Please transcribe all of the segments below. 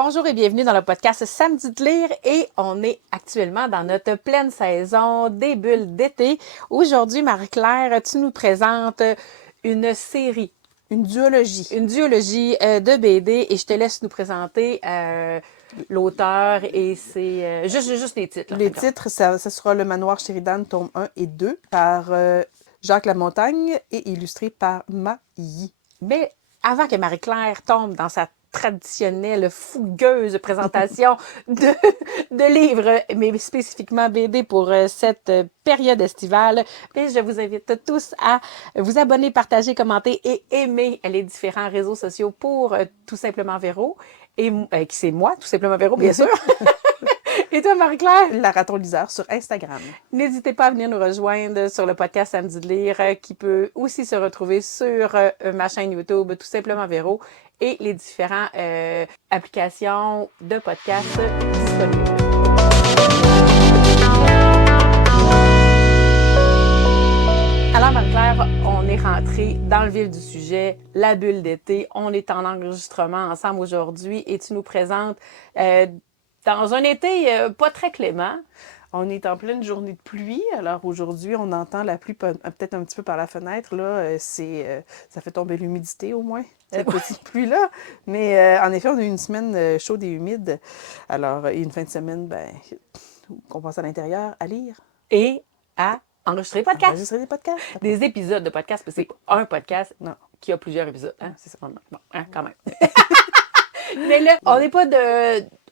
Bonjour et bienvenue dans le podcast Samedi de lire et on est actuellement dans notre pleine saison des bulles d'été. Aujourd'hui, Marie-Claire, tu nous présentes une série, Une duologie. une duologie de BD et je te laisse nous présenter l'auteur et c'est juste les titres. Là, Les titres, ça sera Le Manoir Sheridan, tome 1 et 2, par Jacques Lamontagne et illustré par Ma Yi. Mais avant que Marie-Claire tombe dans sa traditionnelle fougueuse présentation de livres, mais spécifiquement BD pour cette période estivale, mais je vous invite tous à vous abonner, partager, commenter et aimer les différents réseaux sociaux pour Tout simplement Véro. Et qui c'est moi, Tout simplement Véro, bien sûr. Et toi, Marie-Claire? La Raton Liseur sur Instagram. N'hésitez pas à venir nous rejoindre sur le podcast Samedi de lire qui peut aussi se retrouver sur ma chaîne YouTube Tout simplement Véro et les différentes applications de podcast disponibles. Alors, Marie-Claire, on est rentré dans le vif du sujet, la bulle d'été. On est en enregistrement ensemble aujourd'hui et tu nous présentes dans un été pas très clément. On est en pleine journée de pluie, alors aujourd'hui, on entend la pluie peut-être un petit peu par la fenêtre. Là, ça fait tomber l'humidité au moins, cette petite pluie-là. Mais en effet, on a eu une semaine chaude et humide. Alors, et une fin de semaine, qu'on passe à l'intérieur à lire. Et à enregistrer des podcasts. Enregistrer des podcasts. Des épisodes de podcasts, parce que c'est un podcast Non. qui a plusieurs épisodes. Hein? C'est ça. Bon, hein, quand même. Mais là,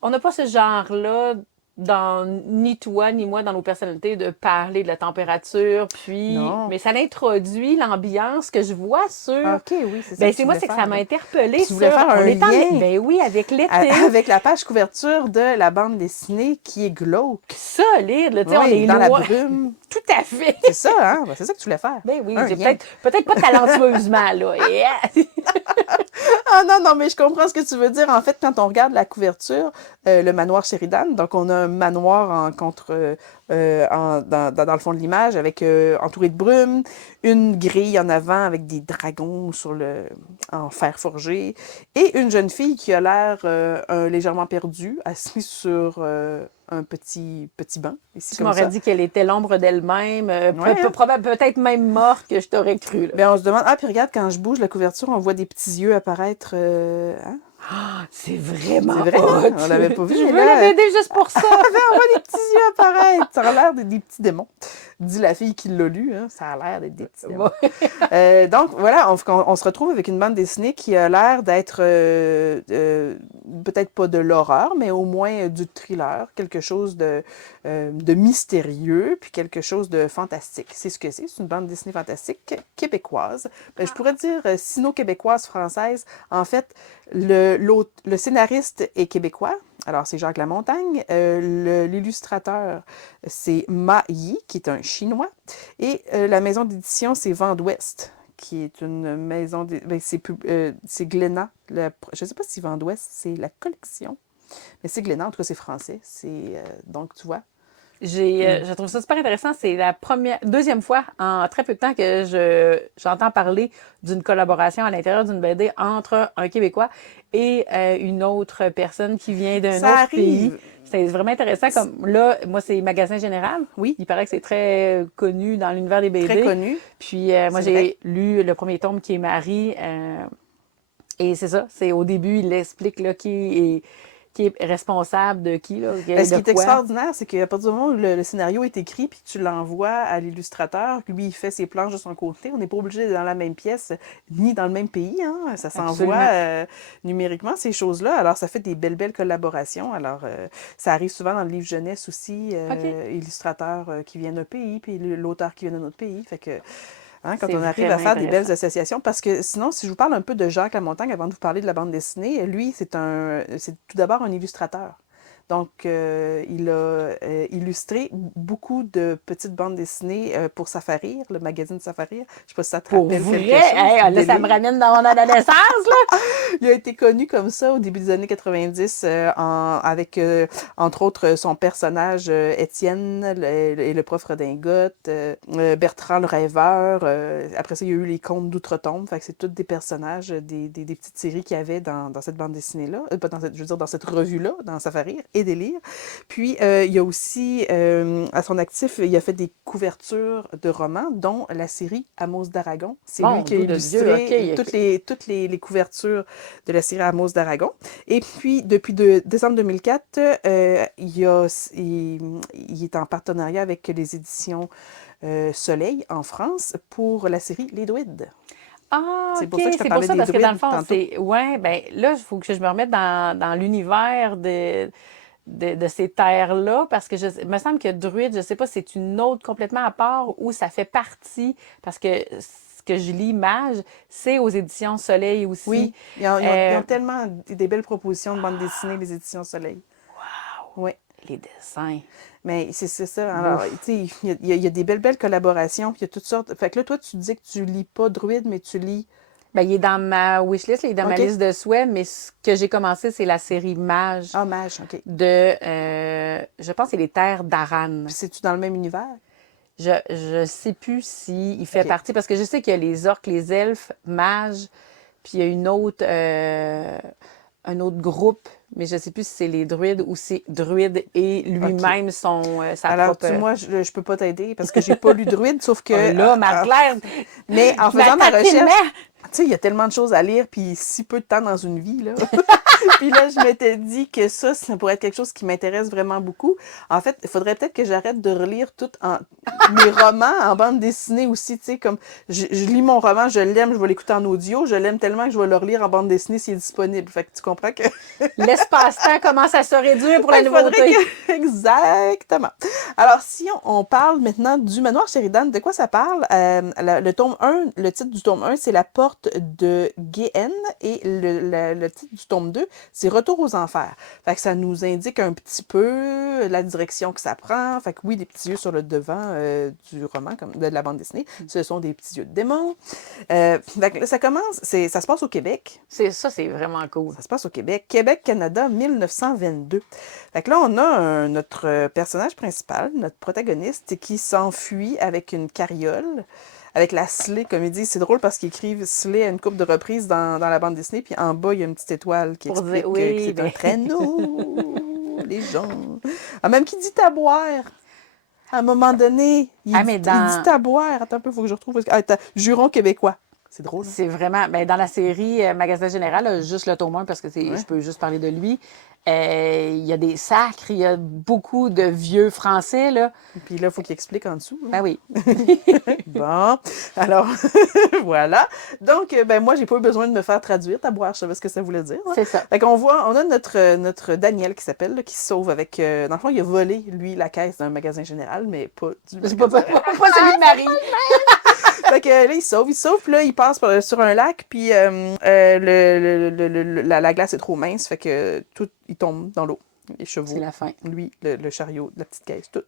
on n'a pas ce genre-là dans ni toi ni moi dans nos personnalités de parler de la température, puis Non. mais ça introduit l'ambiance que je vois sur. OK, oui, c'est ça. Ben que c'est tu moi, voulais c'est que faire, ça m'a là. interpellée Tu voulais sur. faire On un est en. lien. Ben oui, avec l'été. Avec la page couverture de la bande dessinée qui est glauque. Solide, là, tu sais, on Oui, est dans la loin. brume. Tout à fait. C'est ça, hein? Ben, c'est ça que tu voulais faire. Ben oui, Un j'ai lien. peut-être pas talentueusement, là. Yeah. Ah non, mais je comprends ce que tu veux dire. En fait, quand on regarde la couverture, le manoir Sheridan, donc on a un manoir dans le fond de l'image, avec entouré de brume, une grille en avant avec des dragons en fer forgé, et une jeune fille qui a l'air légèrement perdue, assise sur un petit banc. Ici, Tu comme m'aurais ça. dit qu'elle était l'ombre d'elle-même, Ouais, hein? peut-être même morte que je t'aurais cru. Là. Ben, on se demande, puis regarde, quand je bouge la couverture, on voit des petits yeux apparaître. Hein? C'est vraiment C'est vrai, hot. hein? On l'avait pas vu. Je mais veux là, la BD juste pour ça. on voit des petits yeux apparaître. Ça a l'air des petits démons. Dit la fille qui l'a lu, hein? Ça a l'air d'être des petits démons. Donc, voilà, on se retrouve avec une bande dessinée qui a l'air d'être peut-être pas de l'horreur, mais au moins du thriller, quelque chose de mystérieux, puis quelque chose de fantastique. C'est ce que c'est. C'est une bande dessinée fantastique québécoise. Je pourrais dire sino-québécoise française. En fait, le scénariste est québécois. Alors, c'est Jacques Lamontagne. L'illustrateur, c'est Ma Yi, qui est un Chinois. Et la maison d'édition, c'est Vent d'Ouest, qui est une maison... c'est Glénat. Je ne sais pas si Vent d'Ouest, c'est la collection. Mais c'est Glénat, en tout cas, c'est français. Donc, tu vois. Je trouve ça super intéressant. C'est la deuxième fois en très peu de temps que j'entends parler d'une collaboration à l'intérieur d'une BD entre un Québécois et une autre personne qui vient d'un autre pays. C'est vraiment intéressant. Comme là, moi, c'est Magasin Général. Oui. Il paraît que c'est très connu dans l'univers des BD. Très connu. Puis moi, j'ai lu le premier tome qui est Marie. Et c'est ça. C'est au début, il explique là, qui est responsable de qui, là, ce qui est extraordinaire, c'est qu'à partir du moment où le scénario est écrit puis que tu l'envoies à l'illustrateur, lui, il fait ses planches de son côté. On n'est pas obligé d'être dans la même pièce ni dans le même pays. Hein? Ça s'envoie numériquement, ces choses-là. Alors, ça fait des belles collaborations. Alors, ça arrive souvent dans le livre jeunesse aussi, illustrateur qui vient d'un pays puis l'auteur qui vient d'un autre pays. Fait que... Hein, quand on arrive à faire des belles associations. Parce que sinon, si je vous parle un peu de Jacques Lamontagne, avant de vous parler de la bande dessinée, lui, c'est tout d'abord un illustrateur. Donc, il a illustré beaucoup de petites bandes dessinées pour Safarir, le magazine Safarir. Je sais pas si ça te Pour rappelle vrai? quelque chose. Hey, là, ça Délire. me ramène dans mon adolescence, là. Il a été connu comme ça au début des années 90 avec, entre autres, son personnage Étienne et le prof redingote, Bertrand le rêveur. Après ça, il y a eu les contes d'outre-tombe. Fait que c'est tous des personnages, des petites séries qu'il y avait dans cette bande dessinée-là. Pas dans cette, je veux dire, dans cette revue-là, dans Safarir et Délire. Puis, il y a aussi, à son actif, il a fait des couvertures de romans, dont la série Amos d'Aragon. C'est Mon lui qui a Dieu de Dieu, illustré OK, OK. toutes les couvertures de la série Amos d'Aragon. Et puis, depuis décembre 2004, il est en partenariat avec les éditions Soleil en France pour la série Les Druides. Ah, C'est OK, pour ça que je te c'est pour parlais ça, des parce que dans le druides fond, tantôt. c'est. Ouais, ben là, il faut que je me remette dans l'univers de ces terres-là, parce que il me semble que druide, je sais pas, c'est une autre complètement à part ou ça fait partie, parce que ce que je lis, Mage, c'est aux éditions Soleil aussi. Oui, ils ont Euh, tellement des belles propositions de bande dessinée, les éditions Soleil. Oui. les dessins. Mais c'est ça. Alors, Ouf. tu sais, il y a des belles collaborations, puis il y a toutes sortes. Fait que là, toi, tu dis que tu lis pas Druide, mais tu lis. Ben, il est dans ma wishlist, là, il est dans ma OK. liste de souhaits, mais ce que j'ai commencé, c'est la série Mage Ah, Mage, OK. je pense que c'est les terres d'Aran. Puis c'est-tu dans le même univers? Je sais plus s'il fait OK. partie, parce que je sais qu'il y a les orques, les elfes, mages, puis il y a un autre groupe, mais je sais plus si c'est les druides ou si druide et OK. lui-même sa Alors, propre. moi, je peux pas t'aider parce que j'ai pas lu Druide, sauf que. Ah là, Marie-Claire, Mais en je faisant ma m'attends tellement. recherche, tu sais, il y a tellement de choses à lire, puis si peu de temps dans une vie, là. Puis là, je m'étais dit que ça pourrait être quelque chose qui m'intéresse vraiment beaucoup. En fait, il faudrait peut-être que j'arrête de relire mes romans en bande dessinée aussi, tu sais, comme je lis mon roman, je l'aime, je vais l'écouter en audio, je l'aime tellement que je vais le relire en bande dessinée s'il est disponible. Fait que tu comprends que L'espace-temps commence à se réduire pour la il faudrait nouveauté. que. Exactement. Alors, si on parle maintenant du manoir Sheridan, de quoi ça parle? Le tome 1, le titre du tome 1, c'est La porte de Guéhen et le titre du tome 2, c'est Retour aux enfers. Fait que ça nous indique un petit peu la direction que ça prend. Fait que oui, des petits yeux sur le devant du roman, comme de la bande dessinée. Ce sont des petits yeux de démon. Fait que là, ça commence, ça se passe au Québec. C'est vraiment cool. Ça se passe au Québec. Québec, Canada, 1922. Fait que là, on a notre personnage principal, notre protagoniste, qui s'enfuit avec une carriole, avec la Slay, comme ils disent. C'est drôle parce qu'ils écrivent Slay à une couple de reprises dans la bande dessinée, puis en bas, il y a une petite étoile qui Pour explique dire, que oui, c'est un mais traîneau, les gens. Ah, même qui dit taboire. À un moment donné, ah, mais il dit taboire. Attends un peu, il faut que je retrouve. Ah, attends, Juron québécois. C'est drôle, hein? c'est vraiment. Ben, dans la série Magasin Général, là, juste le tome 1, parce que Ouais. je peux juste parler de lui, il y a des sacres, il y a beaucoup de vieux français, là. Puis là, il faut qu'il explique en dessous, hein. Ben oui. Bon, alors, voilà. Donc, ben moi, j'ai pas eu besoin de me faire traduire. Taboire, je savais ce que ça voulait dire, hein. C'est ça. Fait qu'on voit, on a notre Daniel qui s'appelle, là, qui se sauve avec... dans le fond, il a volé, lui, la caisse d'un magasin général, mais pas du C'est magasin. pas celui de Marie. Fait que là, il sauve, puis là, il passe sur un lac, puis la glace est trop mince, fait que tout, il tombe dans l'eau. Les chevaux, C'est la fin. lui, le chariot, la petite caisse, tout.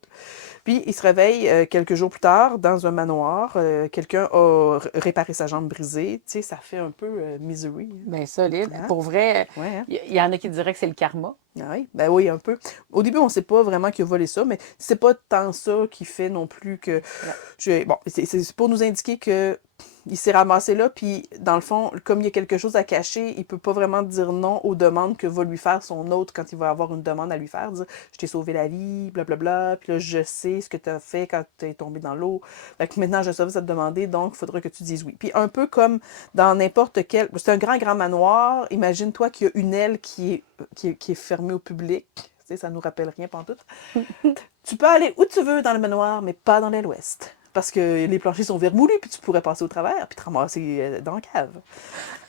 Puis il se réveille quelques jours plus tard dans un manoir. Quelqu'un a réparé sa jambe brisée. Tu sais, ça fait un peu Misery, hein. Ben solide. Hein? Pour vrai, Ouais, hein? il y en a qui diraient que c'est le karma. Oui, ben oui, un peu. Au début, on ne sait pas vraiment qui a volé ça, mais c'est pas tant ça qui fait non plus que... Bon, c'est pour nous indiquer que il s'est ramassé là, puis dans le fond, comme il y a quelque chose à cacher, il peut pas vraiment dire non aux demandes que va lui faire son hôte quand il va avoir une demande à lui faire. Dire « Je t'ai sauvé la vie, blablabla, puis là, je sais ce que tu as fait quand tu es tombé dans l'eau. Fait que maintenant, je savais ça te demander, donc il faudra que tu dises oui. » Puis un peu comme dans n'importe quel... C'est un grand manoir. Imagine-toi qu'il y a une aile qui est fermée au public. Tu sais, ça nous rappelle rien pantoute. Tu peux aller où tu veux dans le manoir, mais pas dans l'aile ouest. Parce que les planchers sont vermoulus, puis tu pourrais passer au travers, puis te ramasser dans la cave.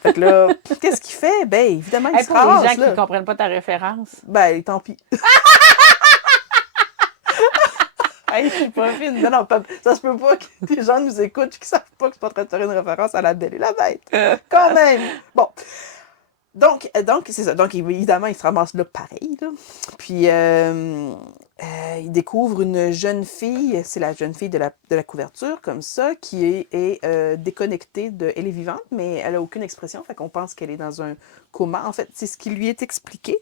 Fait que là, qu'est-ce qu'il fait? Ben, évidemment, il Hey, se pour les ramasse, gens qui là. ne comprennent pas ta référence. Ben, tant pis. Hey, je suis pas fine. Non, ça se peut pas que des gens nous écoutent et qu'ils savent pas que je suis pas en train de faire une référence à La Belle et la Bête. Quand même. Bon. Donc c'est ça. Donc, évidemment, il se ramasse là pareil, là. Puis, il découvre une jeune fille, c'est la jeune fille de la couverture, comme ça, qui est déconnectée de... Elle est vivante, mais elle a aucune expression, fait qu'on pense qu'elle est dans un coma. En fait, c'est ce qui lui est expliqué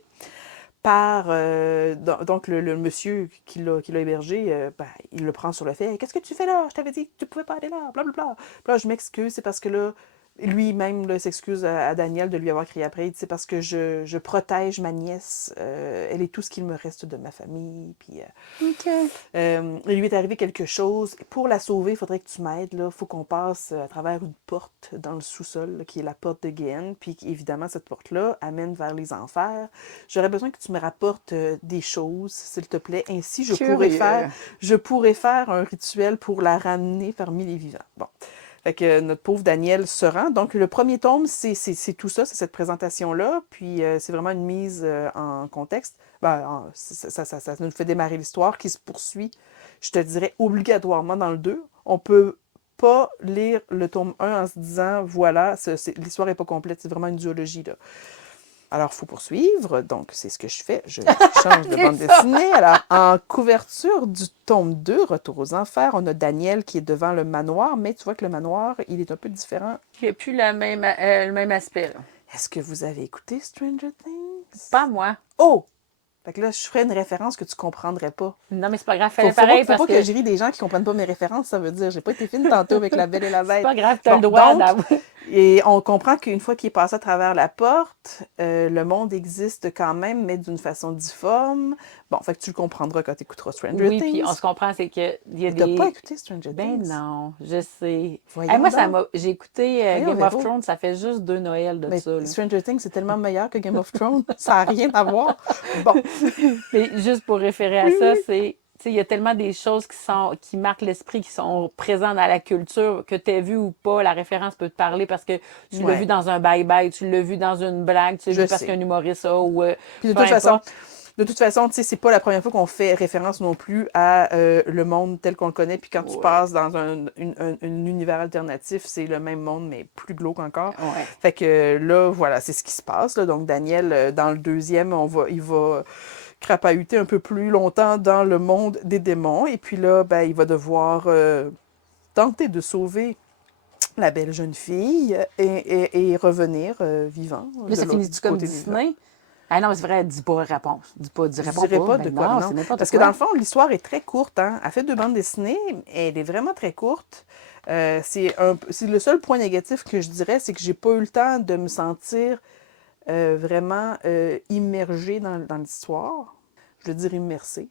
par donc le monsieur qui l'a hébergé, ben, il le prend sur le fait. Qu'est-ce que tu fais là? Je t'avais dit que tu pouvais pas aller là, blablabla. Puis là, je m'excuse, c'est parce que là, lui-même là, s'excuse à Daniel de lui avoir crié après. C'est parce que je protège ma nièce. Elle est tout ce qu'il me reste de ma famille. Puis OK. il lui est arrivé quelque chose. Pour la sauver, il faudrait que tu m'aides. Il faut qu'on passe à travers une porte dans le sous-sol, là, qui est la porte de Guéhen. Puis évidemment, cette porte-là amène vers les enfers. J'aurais besoin que tu me rapportes des choses, s'il te plaît. Ainsi, Curieux. je pourrais faire un rituel pour la ramener parmi les vivants. Bon. Fait que notre pauvre Daniel se rend. Donc, le premier tome, c'est tout ça, c'est cette présentation-là. Puis, c'est vraiment une mise en contexte. Ben, ça nous fait démarrer l'histoire qui se poursuit, je te dirais, obligatoirement dans le 2. On peut pas lire le tome 1 en se disant, voilà, l'histoire n'est pas complète. C'est vraiment une duologie, là. Alors, il faut poursuivre. Donc, c'est ce que je fais. Je change de C'est bande ça. dessinée. Alors, en couverture du tome 2, Retour aux enfers, on a Daniel qui est devant le manoir, mais tu vois que le manoir, il est un peu différent. Il n'y a plus le même aspect, là. Est-ce que vous avez écouté Stranger Things? Pas moi. Oh! Fait que là, je ferais une référence que tu comprendrais pas. Non, mais c'est pas grave, fallait pareil Faut parce pas que que je rie des gens qui comprennent pas mes références, ça veut dire j'ai pas été fine tantôt avec La Belle et la c'est Bête. pas grave, t'as Bon, le droit donc, d'avoir. et on comprend qu'une fois qu'il est passé à travers la porte, le monde existe quand même, mais d'une façon difforme. Bon, fait que tu le comprendras quand tu écouteras Stranger Oui, puis on Things. se comprend, c'est qu'il y a Mais t'as pas des. écouté Stranger Ben Things? non, je sais. Hey, Voyons moi, donc. j'ai écouté Voyons, Game of Véro. Thrones, ça fait juste 2 Noëls de Mais ça, là. Stranger Things, c'est tellement meilleur que Game of Thrones. Ça n'a rien à voir. Bon. Mais juste pour référer à Oui, ça, oui. c'est. Tu sais, il y a tellement des choses qui marquent l'esprit, qui sont présentes dans la culture, que tu as vu ou pas, la référence peut te parler parce que tu l'as vu Ouais, dans un bye-bye, tu l'as vu dans une blague, tu l'as je vu parce sais. qu'un humoriste a, ou Puis peu importe. de toute façon, tu sais, c'est pas la première fois qu'on fait référence non plus à le monde tel qu'on le connaît. Puis quand tu Ouais, passes dans un univers alternatif, c'est le même monde, mais plus glauque encore. ouais. Fait que là, voilà, c'est ce qui se passe, là. Donc Daniel, dans le deuxième, il va crapahuter un peu plus longtemps dans le monde des démons. Et puis là, ben, il va devoir tenter de sauver la belle jeune fille et revenir vivant Là, ça du finit-tu comme côté des vivants. Disney? Ah non, c'est vrai, dis pas réponse. Je Réponds dirais pas. pas de Ben quoi, non, non. c'est n'importe Parce que dans quoi. le fond, l'histoire est très courte, hein. Elle fait 2 bandes dessinées, elle est vraiment très courte. C'est le seul point négatif que je dirais, c'est que j'ai pas eu le temps de me sentir vraiment immergée dans l'histoire. Je veux dire immersée.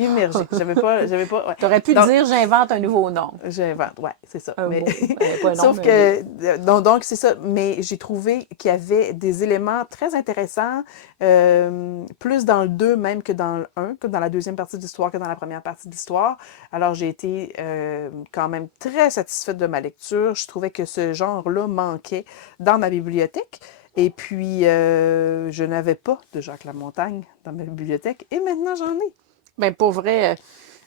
Immergée. Ouais. T'aurais pu Donc, dire j'invente un nouveau nom. j'invente, ouais, c'est ça. Un Mais mot. Pas un nom, sauf mais un mot. que c'est ça. Mais j'ai trouvé qu'il y avait des éléments très intéressants, plus dans le 2 même que dans le 1, que dans la deuxième partie de l'histoire, que dans la première partie de l'histoire. Alors j'ai été quand même très satisfaite de ma lecture. Je trouvais que ce genre-là manquait dans ma bibliothèque. Et puis, je n'avais pas de Jacques Lamontagne dans ma bibliothèque. Et maintenant, j'en ai. Ben pour vrai,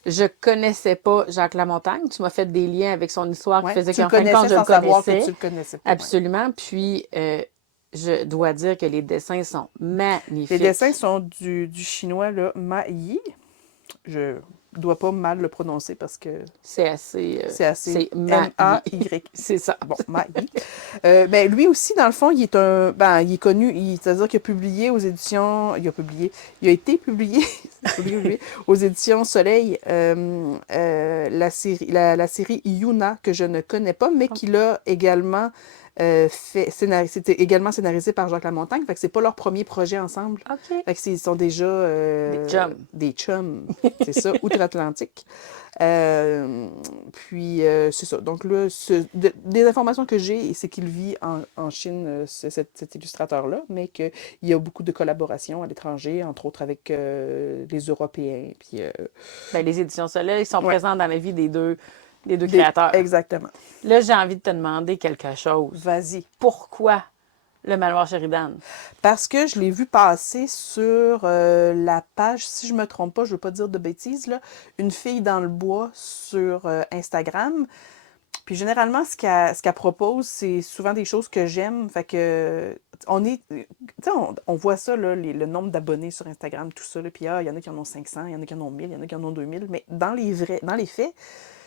je connaissais pas Jacques Lamontagne. Tu m'as fait des liens avec son histoire qui Ouais. faisait Tu le qu'en fin de compte, connaissais je le sans savoir que connaissais. tu le connaissais pas. Ouais. Absolument. Puis, je dois dire que les dessins sont Les dessins magnifiques. sont du chinois, là, Ma Yi. Je dois pas mal le prononcer parce que C'est assez. c'est assez C'est maï. M-A-Y. C'est ça. Bon, Ma Yi. Ben, lui aussi, dans le fond, il est connu, c'est-à-dire qu'il a publié aux éditions, il a été publié, aux éditions Soleil, la série Yuna, que je ne connais pas, mais qu'il a également c'était également scénarisé par Jacques Lamontagne, fait que c'est pas leur premier projet ensemble. OK. Fait que ils sont déjà Des chums. des chums, c'est ça, outre-Atlantique. Puis, c'est ça. Donc là, des informations que j'ai, c'est qu'il vit en Chine, cet illustrateur-là, mais qu'il y a beaucoup de collaborations à l'étranger, entre autres avec les Européens. Puis, Ben, les éditions Soleil sont ouais, présentes dans la vie des deux créateurs. exactement. Là, j'ai envie de te demander quelque chose. Vas-y. Pourquoi le manoir Sheridan? Parce que je l'ai vu passer sur la page, si je me trompe pas, je veux pas dire de bêtises, là, une fille dans le bois sur Instagram. Puis généralement, ce qu'elle propose, c'est souvent des choses que j'aime. Fait que, tu on est, tu sais, on voit ça, là, le nombre d'abonnés sur Instagram, tout ça, là, puis il y en a qui en ont 500, il y en a qui en ont 1000, il y en a qui en ont 2000, mais dans les faits,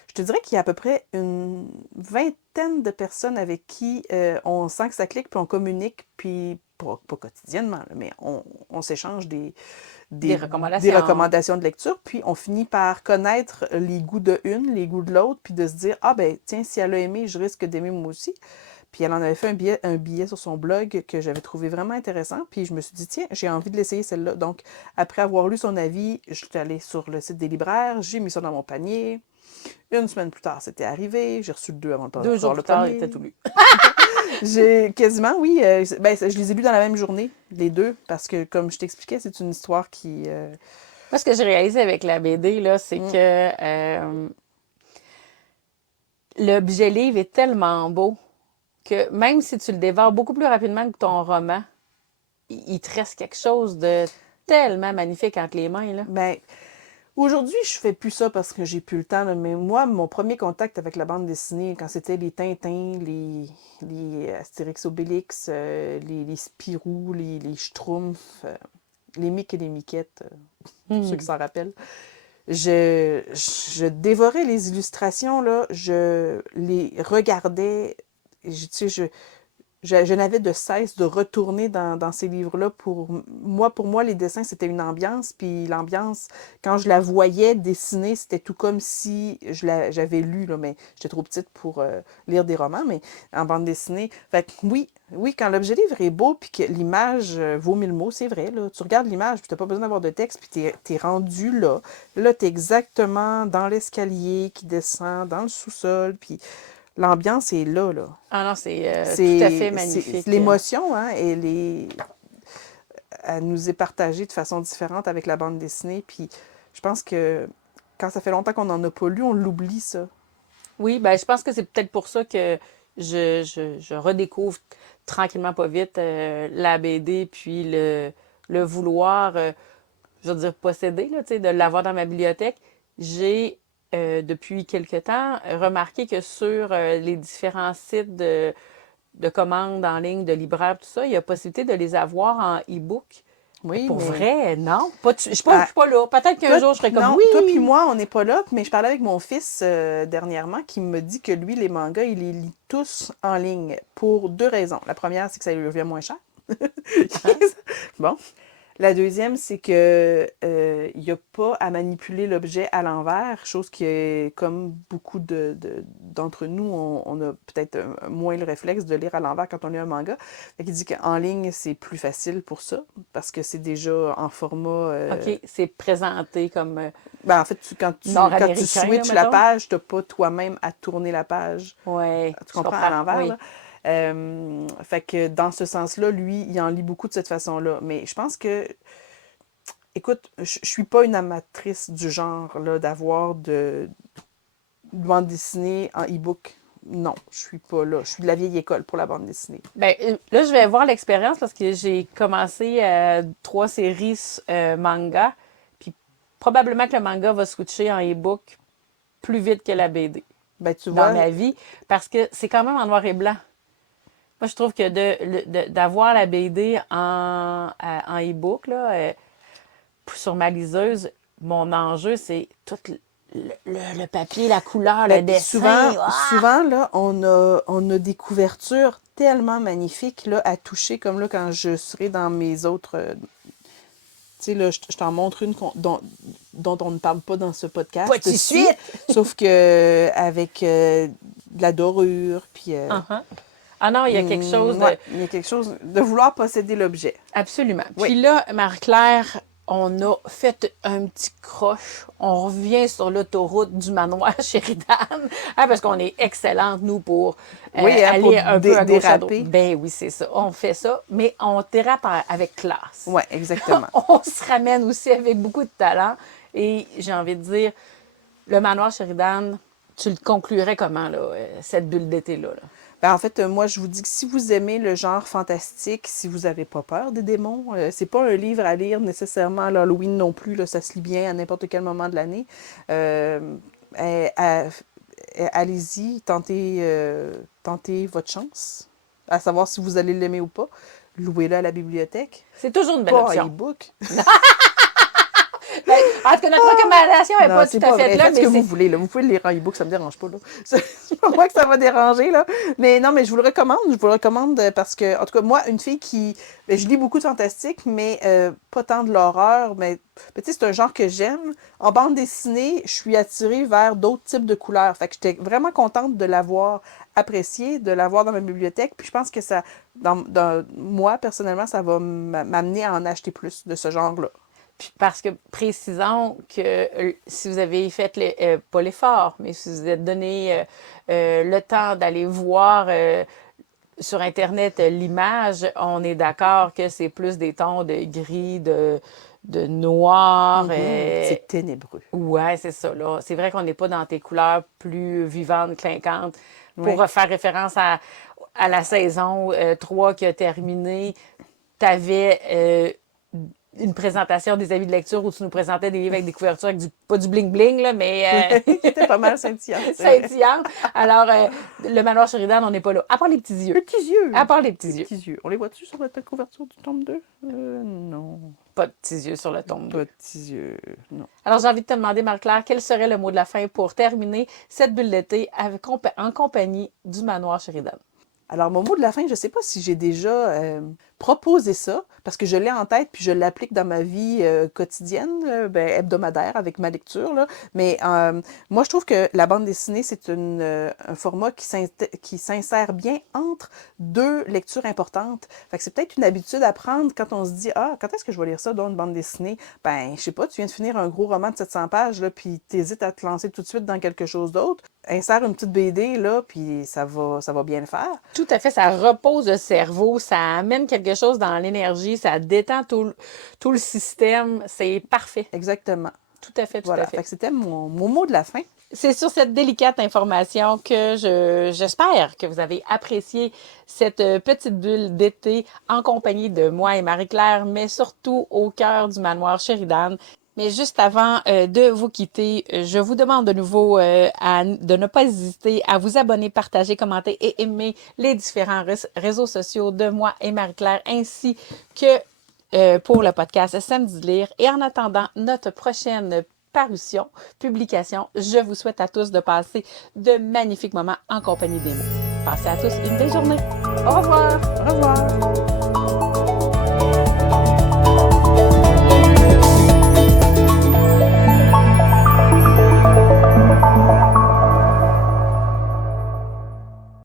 je te dirais qu'il y a à peu près une vingtaine de personnes avec qui on sent que ça clique, puis on communique, puis pas quotidiennement, là, mais on s'échange Des des recommandations. recommandations de lecture, puis on finit par connaître les goûts de une, les goûts de l'autre, puis de se dire, ah ben tiens, si elle a aimé, je risque d'aimer moi aussi. Puis elle en avait fait un billet sur son blog que j'avais trouvé vraiment intéressant. Puis je me suis dit, tiens, j'ai envie de l'essayer celle-là. Donc, après avoir lu son avis, je suis allée sur le site des libraires, j'ai mis ça dans mon panier. Une semaine plus tard, c'était arrivé. J'ai reçu le 2 avant de pas 2 jours recevoir le plus tard, il était premier. tout lu. J'ai quasiment, oui. Ben, je les ai lus dans la même journée, les deux, parce que, comme je t'expliquais, c'est une histoire qui. Moi, ce que j'ai réalisé avec la BD, là, c'est Mm. que l'objet livre est tellement beau que même si tu le dévores beaucoup plus rapidement que ton roman, il te reste quelque chose de tellement magnifique entre les mains, là. Ben, aujourd'hui, je fais plus ça parce que j'ai plus le temps, là, mais moi, mon premier contact avec la bande dessinée, quand c'était les Tintins, les Astérix Obélix, les Spirou, les Schtroumpfs, les Mick et les Miquettes, pour ceux qui s'en rappellent, je dévorais les illustrations, là, je les regardais, tu sais, je n'avais de cesse de retourner dans ces livres-là. Pour moi, les dessins, c'était une ambiance. Puis l'ambiance, quand je la voyais dessinée, c'était tout comme si j'avais lu, là, mais j'étais trop petite pour lire des romans, mais en bande dessinée. Fait que oui, oui, quand l'objet livre est beau, puis que l'image vaut mille mots, c'est vrai, là. Tu regardes l'image, puis t'as pas besoin d'avoir de texte, puis t'es rendu là. Là, t'es exactement dans l'escalier qui descend, dans le sous-sol, puis l'ambiance est là, là. Ah non, c'est tout à fait C'est magnifique. l'émotion, hein, elle nous est partagée de façon différente avec la bande dessinée. Puis je pense que quand ça fait longtemps qu'on n'en a pas lu, on l'oublie, ça. Oui, ben je pense que c'est peut-être pour ça que je redécouvre tranquillement pas vite la BD, puis le vouloir, je veux dire, posséder, là, tu sais, de l'avoir dans ma bibliothèque. J'ai, depuis quelque temps, remarqué que sur les différents sites de commandes en ligne, de libraires, tout ça, il y a possibilité de les avoir en e-book. Mais Oui, pour mais vrai, non. Je ah, suis pas là. Peut-être qu'un toi, jour, je serai comme non, toi puis oui. moi, on n'est pas là, mais je parlais avec mon fils dernièrement qui me dit que lui, les mangas, il les lit tous en ligne pour deux raisons. La première, c'est que ça lui revient moins cher. Hein? Bon. La deuxième, c'est que il n'y a pas à manipuler l'objet à l'envers, chose qui est comme beaucoup d'entre nous, on a peut-être moins le réflexe de lire à l'envers quand on lit un manga. Fait qu'il dit qu'en ligne, c'est plus facile pour ça, parce que c'est déjà en format. OK, c'est présenté comme Ben, en fait, quand tu nord-américain, là, switches la mettons. page, tu n'as pas toi-même à tourner la page. Ouais, Tu je comprends, à comprends. l'envers, Oui. là. Fait que dans ce sens-là, lui, il en lit beaucoup de cette façon-là. Mais je pense que écoute, je suis pas une amatrice du genre là, d'avoir de bande dessinée en e-book. Non, je suis pas là. Je suis de la vieille école pour la bande dessinée. Ben, là, je vais voir l'expérience parce que j'ai commencé 3 séries manga. Puis probablement que le manga va switcher en e-book plus vite que la BD Ben, tu dans vois, ma vie parce que c'est quand même en noir et blanc. Moi, je trouve que d'avoir la BD en e-book, là, sur ma liseuse, mon enjeu, c'est tout le papier, la couleur, ben, le puis dessin. Ah! souvent, là, on a des couvertures tellement magnifiques là, à toucher, comme là, quand je serai dans mes autres. Tu sais, là, je t'en montre une dont on ne parle pas dans ce Pas de podcast-ci, suite! sauf que avec de la dorure, puis Uh-huh. Ah non, il y a quelque chose ouais, de... il y a quelque chose de vouloir posséder l'objet. Absolument. Oui. Puis là, Marie-Claire, on a fait un petit croche. On revient sur l'autoroute du manoir Sheridan. Ah, parce qu'on est excellentes, nous, pour Oui, hein, pour aller un peu à gauche à droite. déraper. Ben oui, c'est ça. On fait ça, mais on dérape avec classe. Oui, exactement. On se ramène aussi avec beaucoup de talent. Et j'ai envie de dire, le manoir Sheridan, tu le conclurais comment, là, cette bulle d'été-là? Là? Ben, en fait, moi, je vous dis que si vous aimez le genre fantastique, si vous n'avez pas peur des démons, c'est pas un livre à lire nécessairement à l'Halloween non plus, là, ça se lit bien à n'importe quel moment de l'année. Euh, eh, à- Allez-y, tentez votre chance, à savoir si vous allez l'aimer ou pas. louez-le à la bibliothèque. C'est toujours une belle Pas en option. e-book. Ben, en tout cas, notre recommandation n'est Non, pas c'est tout à pas fait vrai. là, Faites ce mais que c'est... vous voulez. Là. Vous pouvez le lire en e-book, ça me dérange pas. Là. C'est pas moi que ça va déranger. Là. Mais non, mais je vous le recommande. Je vous le recommande parce que, en tout cas, moi, une fille qui... ben, je lis beaucoup de fantastique, mais pas tant de l'horreur. Mais tu sais, c'est un genre que j'aime. En bande dessinée, je suis attirée vers d'autres types de couleurs. Fait que j'étais vraiment contente de l'avoir apprécié, de l'avoir dans ma bibliothèque. Puis je pense que ça, moi, personnellement, ça va m'amener à en acheter plus de ce genre-là. Puis parce que, précisons que si vous avez fait, pas l'effort, mais si vous vous êtes donné le temps d'aller voir sur Internet l'image, on est d'accord que c'est plus des tons de gris, de noir. C'est ténébreux. Ouais, c'est ça, là. C'est vrai qu'on n'est pas dans tes couleurs plus vivantes, clinquantes. Pour Oui. faire référence à la saison 3 qui a terminé, tu avais une présentation des avis de lecture où tu nous présentais des livres avec des couvertures avec pas du bling-bling, là, mais C'était pas mal scintillant. scintillant. Alors, le manoir Sheridan, on n'est pas là. À part les petits yeux. Petits yeux. À part les petits Les yeux. petits yeux. On les voit-tu sur la couverture du tome 2? Non. Pas de petits yeux sur le tome 2. Petits yeux, non. Alors, j'ai envie de te demander, Marie-Claire, quel serait le mot de la fin pour terminer cette bulle d'été en compagnie du manoir Sheridan? Alors, mon mot de la fin, je ne sais pas si j'ai déjà proposé ça, parce que je l'ai en tête, puis je l'applique dans ma vie quotidienne, hebdomadaire, avec ma lecture. Là. Mais moi, je trouve que la bande dessinée, c'est un format qui s'insère bien entre deux lectures importantes. Fait que c'est peut-être une habitude à prendre quand on se dit « Ah, quand est-ce que je vais lire ça, dans une bande dessinée? » Ben, je sais pas, tu viens de finir un gros roman de 700 pages, là, puis tu hésites à te lancer tout de suite dans quelque chose d'autre. Insère une petite BD, là, puis ça va bien le faire. Tout à fait, ça repose le cerveau, ça amène quelque chose dans l'énergie, ça détend tout le système, c'est parfait. Exactement. Tout à fait, tout Voilà. à fait. Fait que c'était mon mot de la fin. C'est sur cette délicate information que j'espère que vous avez apprécié cette petite bulle d'été en compagnie de moi et Marie-Claire, mais surtout au cœur du manoir Sheridan. Mais juste avant de vous quitter, je vous demande de nouveau de ne pas hésiter à vous abonner, partager, commenter et aimer les différents réseaux sociaux de moi et Marie-Claire, ainsi que pour le podcast Samedi de lire. Et en attendant notre prochaine publication, je vous souhaite à tous de passer de magnifiques moments en compagnie des mots. Passez à tous une belle journée. Au revoir! Au revoir!